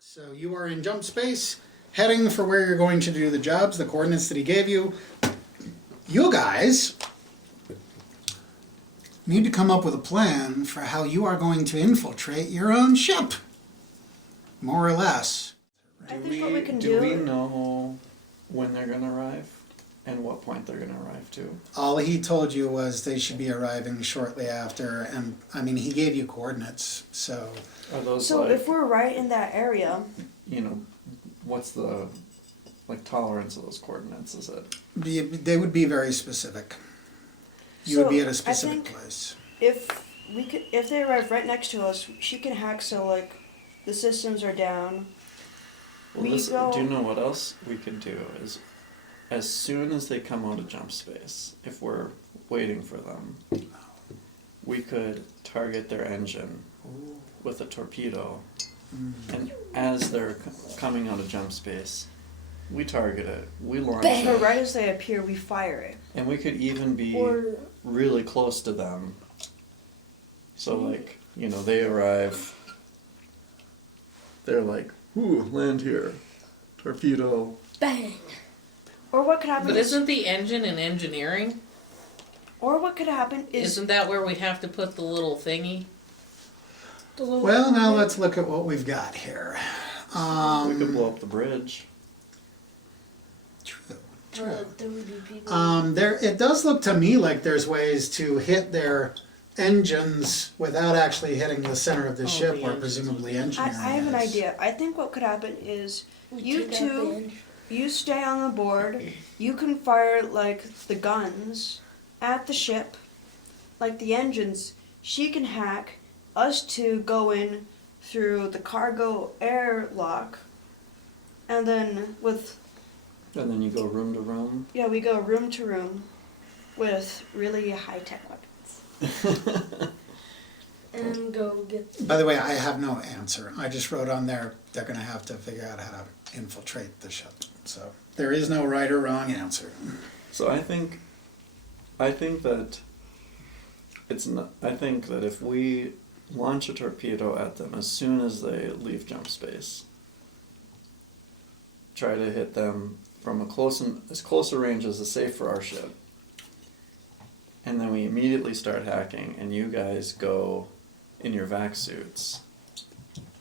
So you are in jump space, heading for where you're going to do the jobs, the coordinates that he gave you. You guys need to come up with a plan for how you are going to infiltrate your own ship. More or less. I think what we can do do... we know when they're going to arrive and what point they're going to arrive to? All he told you was they should be arriving shortly after, and I mean, he gave you coordinates, so... Are those So like, if we're right in that area... you know, what's the tolerance of those coordinates? Is it? They would be very specific. You would be at a specific place. If they arrive right next to us, she can hack so like the systems are down. Well, do you know what else we could do? Is as soon as they come out of jump space, if we're waiting for them, we could target their engine with a torpedo, and as they're coming out of jump space, we target it, we launch So it, right as they appear, we fire it. and we could even be really close to them. So like, you know, they arrive, they're like, ooh, land here, torpedo. Bang! Or what could happen But isn't the engine in engineering? Or what could happen is... Isn't that where we have to put the little thingy? Well, now let's look at what we've got here. We could blow up the bridge. True. There would be people. It does look to me like there's ways to hit their engines without actually hitting the center of the ship, the where engines presumably I engineering have an is. idea. I think what could happen is you take out the two, engine. you stay on the board, you can fire like the guns at the ship, like the engines. She can hack, us two go in through the cargo airlock, and then And then you go room to room. we go room to room with really high-tech weapons. And go get. By the way, I have no answer. I just wrote on there they're going to have to figure out how to infiltrate the ship. So there is no right or wrong answer. So I think that it's not. I think that if we launch a torpedo at them as soon as they leave jump space, try to hit them from as close a range as is safe for our ship, and then we immediately start hacking, and you guys go in your vac suits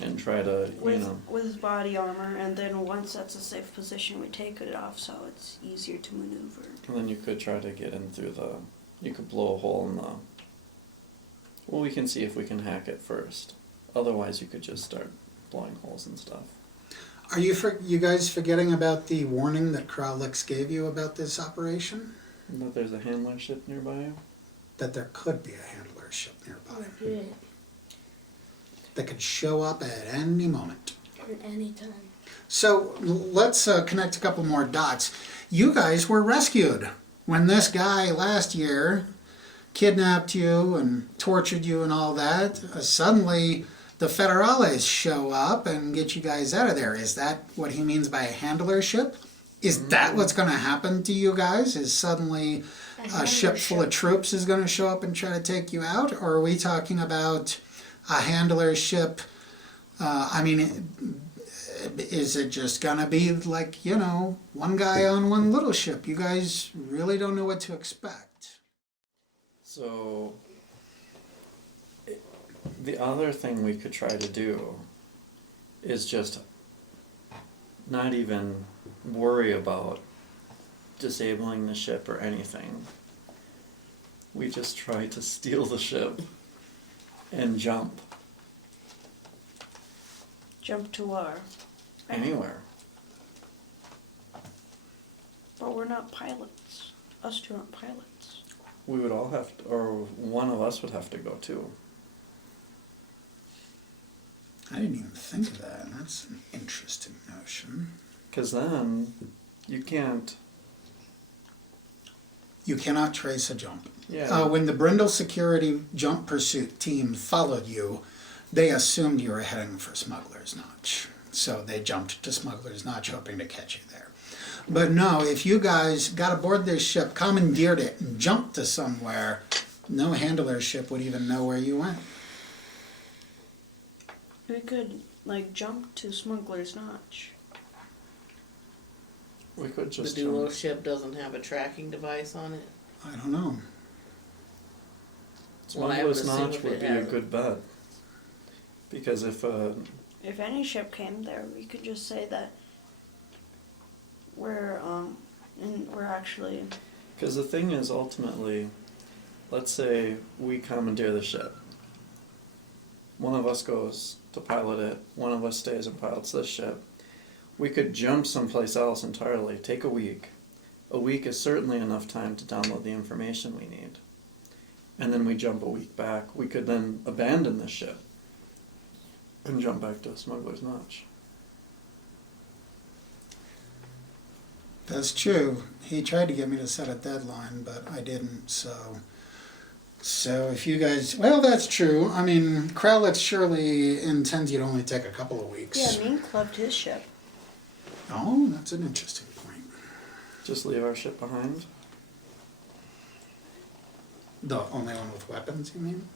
and try to, With his body armor, and then once that's a safe position, we take it off so it's easier to maneuver. and then you could try to get in through you could blow a hole in the. Well, we can see if we can hack it first. Otherwise, you could just start blowing holes and stuff. Are you guys forgetting about the warning that Kralix gave you about this operation? That there's a handler ship nearby. That there could be a handler ship nearby Yeah, that could show up at any moment. at any time. So let's connect a couple more dots. You guys were rescued when this guy last year kidnapped you and tortured you and all that. Suddenly the Federales show up and get you guys out of there. Is that what he means by a handler ship? Is that what's going to happen to you guys? Is suddenly a ship full of troops is going to show up and try to take you out? Or are we talking about a handler ship? Is it just going to be like, one guy on one little ship? You guys really don't know what to expect. So, the other thing we could try to do is just not even worry about disabling the ship or anything. We just try to steal the ship and jump Jump to where? anywhere. But we're not pilots. Us two aren't pilots. We would all have to, or one of us would have to go too. I didn't even think of that. That's an interesting notion. Because then you cannot trace a jump. Yeah. When the Brindle Security Jump Pursuit team followed you, they assumed you were heading for Smuggler's Notch. So they jumped to Smuggler's Notch hoping to catch you there. But no, if you guys got aboard this ship, commandeered it, and jumped to somewhere, no handler ship would even know where you went. We could like jump to Smuggler's Notch? We could The just Doulos ship doesn't have a tracking device on it. I don't know. Well, I would Smuggler's assume Notch if would it be a has good bet. Because if If any ship came there, we could just say that we're actually. because the thing is ultimately, let's say we commandeer the ship. One of us goes to pilot it, one of us stays and pilots this ship. We could jump someplace else entirely, take a week. A week is certainly enough time to download the information we need. And then we jump a week back. We could then abandon the ship and jump back to Smuggler's Notch. That's true. He tried to get me to set a deadline, but I didn't, So if you guys, well, that's true. I mean, Kralitz surely intends you to only take a couple of weeks. Yeah, Mink loved his ship. Oh, that's an interesting point. Just leave our ship behind? The only one with weapons, you mean?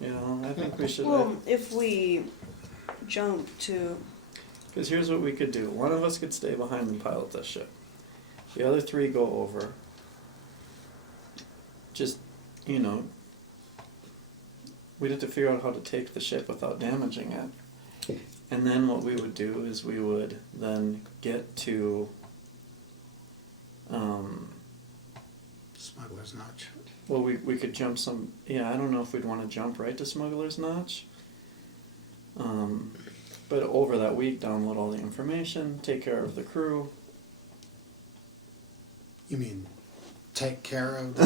Yeah, I think we should. Well, if we jump to. Because here's what we could do. One of us could stay behind and pilot this ship. The other three go over. Just, we'd have to figure out how to take the ship without damaging it. And then what we would do is we would then get to, Smuggler's Notch. well, we could jump some, I don't know if we'd want to jump right to Smuggler's Notch. But over that week, download all the information, take care of the crew. You mean take care of?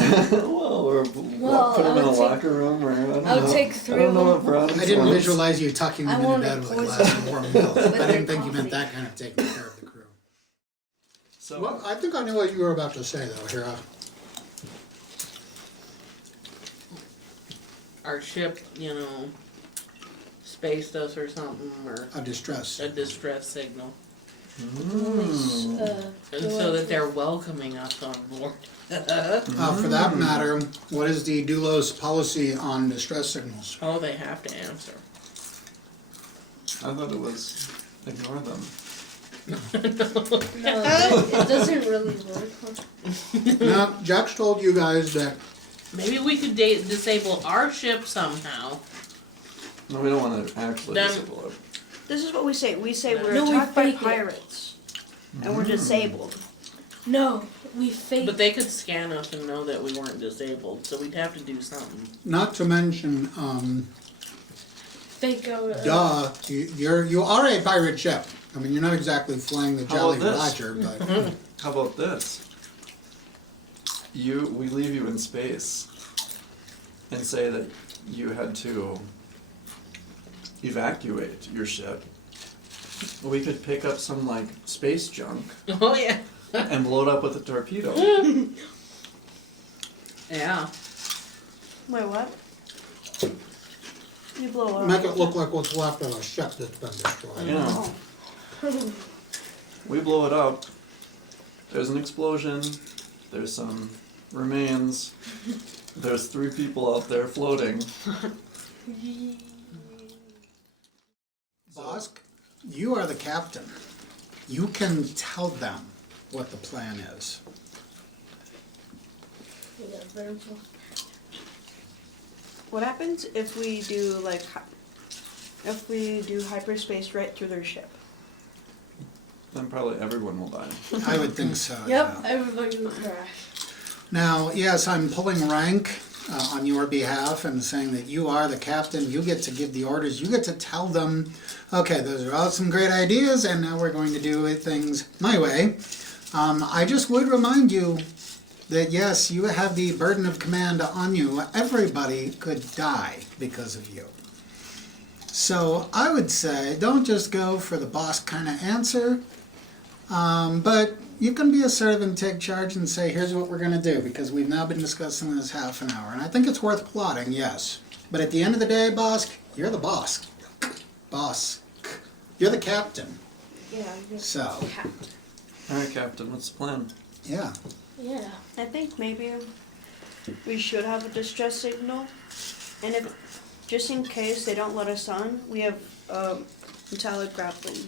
Or Well, put them in I a would take- locker room, or I don't I would know. take I three don't of know them. what Veronica I didn't wants. visualize you tucking them I in wanted bed to with a poison glass of warm milk. I with didn't their think you meant coffee. that kind of taking care of the crew. So, Well, I think I knew what you were about to say, though. Here, Our ship, spaced us or something, or a distress. a distress signal. Go So that they're welcoming us on board. For that matter, what is the Doulos policy on distress signals? Oh, they have to answer. I thought it was ignore them. No, it doesn't really work. Now, Jack's told you guys that Maybe we could disable our ship somehow. No, we don't want to actually Then- disable it. This is what we say. We say we're No, we attacked by fake it. pirates, and we're disabled. No, we fake. But they could scan us and know that we weren't disabled, so we'd have to do something. not to mention, fake out. you are a pirate ship. I mean, you're not exactly flying the How Jolly about this? Roger, but How about this? We leave you in space and say that you had to evacuate your ship. We could pick up some space junk Oh yeah. and blow it up with a torpedo. Yeah. Wait, what? You blow up. make it look like what's left of a ship that's been destroyed. You know, we blow it up. There's an explosion. There's some remains. There's 3 people out there floating. Bosk, you are the captain. You can tell them what the plan is. What happens if we do hyperspace right through their ship? Then probably everyone will die. I would think so. Yep, yeah. everybody will crash. Now, yes, I'm pulling rank on your behalf and saying that you are the captain. You get to give the orders. You get to tell them, okay, those are all some great ideas, and now we're going to do things my way. I just would remind you that, yes, you have the burden of command on you. Everybody could die because of you. So I would say don't just go for the boss kind of answer, but you can be assertive and take charge and say, here's what we're going to do, because we've now been discussing this half an hour. And I think it's worth plotting, yes. But at the end of the day, boss, you're the boss. Boss. You're the captain. Yeah. So, Alright, Captain, what's the plan? yeah. Yeah. I think maybe we should have a distress signal, and if just in case they don't let us on, we have metallic grappling.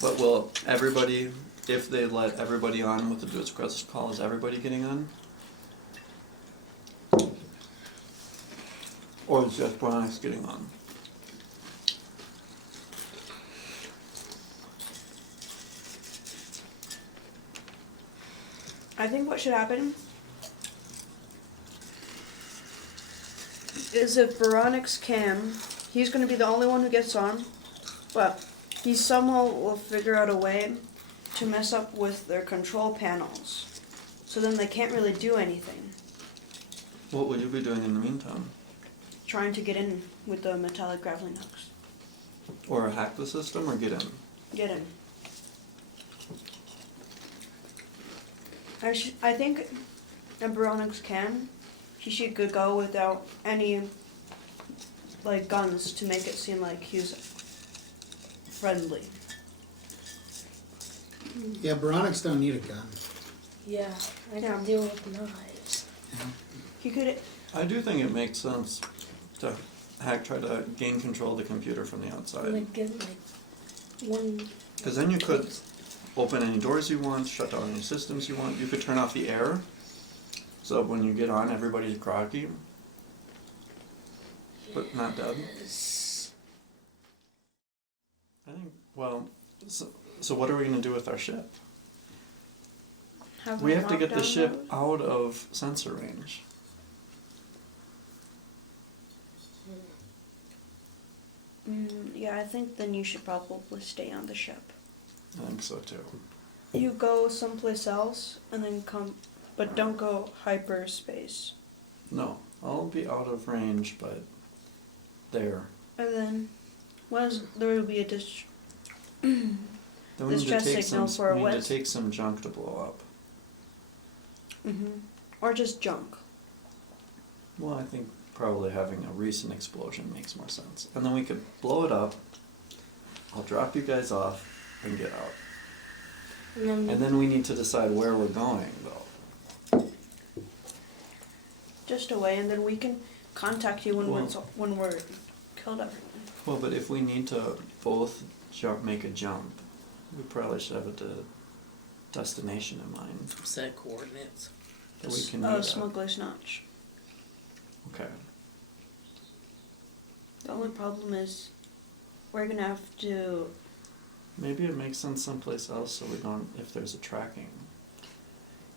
But will everybody, if they let everybody on with the Doulos protocol, is everybody getting on? Or is just Bronix getting on? I think what should happen is if Veronix can, he's going to be the only one who gets on, but he somehow will figure out a way to mess up with their control panels. So then they can't really do anything. What will you be doing in the meantime? Trying to get in with the metallic grappling hooks. Or hack the system or get in? Get in. I think if Veronix can, he should go without any like guns to make it seem like he's friendly. Yeah, Bronix don't need a gun. Yeah, I Yeah. can deal with knives. He could. I do think it makes sense to try to gain control of the computer from the I'm outside. gonna get like one. Because then you could open any doors you want, shut down any systems you want. You could turn off the air, so when you get on, everybody's groggy, but not dead. Yes. I think, well, so what are we going to do with our ship? We have to get the ship out of sensor range. Yeah, I think then you should probably stay on the ship. I think so too. You go someplace else and then come, but don't go hyperspace. No, I'll be out of range, but there. And then, there will be a Then we need to distress take signal some. for We need what? to take some junk to blow up. Or just junk. Well, I think probably having a recent explosion makes more sense, and then we could blow it up. I'll drop you guys off and get out. And then we need to decide where we're going, though. Just away, and then we can contact you when Well- when we're killed everyone. Well, but if we need to both make a jump, we probably should have a destination in mind Set coordinates. that we can meet Oh, at. Smuggler's Notch. Okay. The only problem is we're gonna have to. Maybe it makes sense someplace else so we don't, if there's a tracking.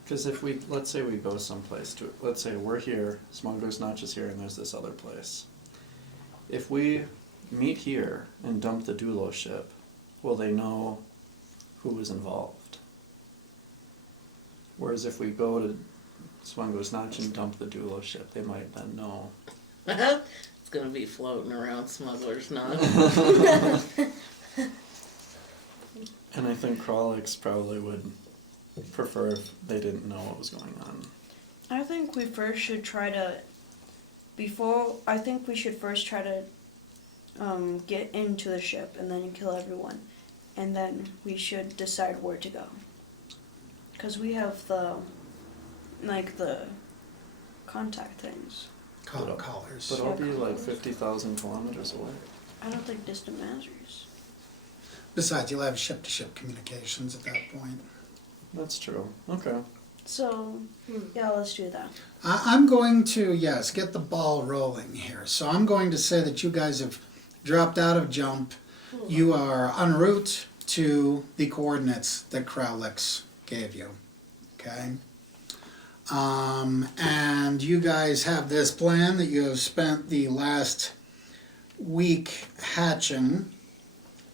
Because if we, let's say we go someplace to, let's say we're here, Smuggler's Notch is here, and there's this other place. If we meet here and dump the Doulos ship, will they know who was involved? Whereas if we go to Smuggler's Notch and dump the Doulos ship, they might then know. It's gonna be floating around Smuggler's Notch. And I think Krolix probably would prefer if they didn't know what was going on. I think we first should try to. I think we should first try to get into the ship and then kill everyone, and then we should decide where to go. Because we have the contact things. Callers. But I'll be like 50,000 kilometers away. I don't think distant matters. Besides, you'll have ship-to-ship communications at that point. That's true. Okay. So, yeah, let's do that. I'm going to, yes, get the ball rolling here. So I'm going to say that you guys have dropped out of jump. You are en route to the coordinates that Krolix gave you. Okay? And you guys have this plan that you have spent the last week hatching.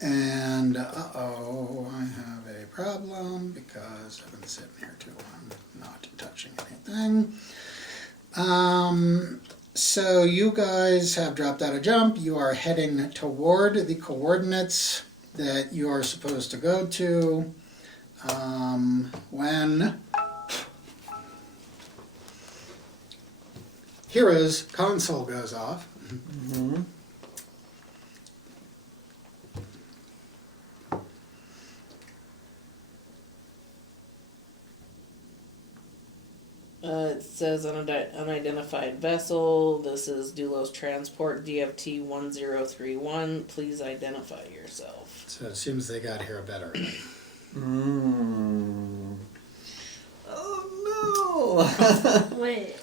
And, uh-oh, I have a problem because I've been sitting here too long, not touching anything. So you guys have dropped out of jump. You are heading toward the coordinates that you are supposed to go to. When Hero's console goes off. Mm-hmm. It's says unidentified vessel. This is Doulos Transport DFT 1031. Please identify yourself. So it seems they got here better. Oh no! Wait.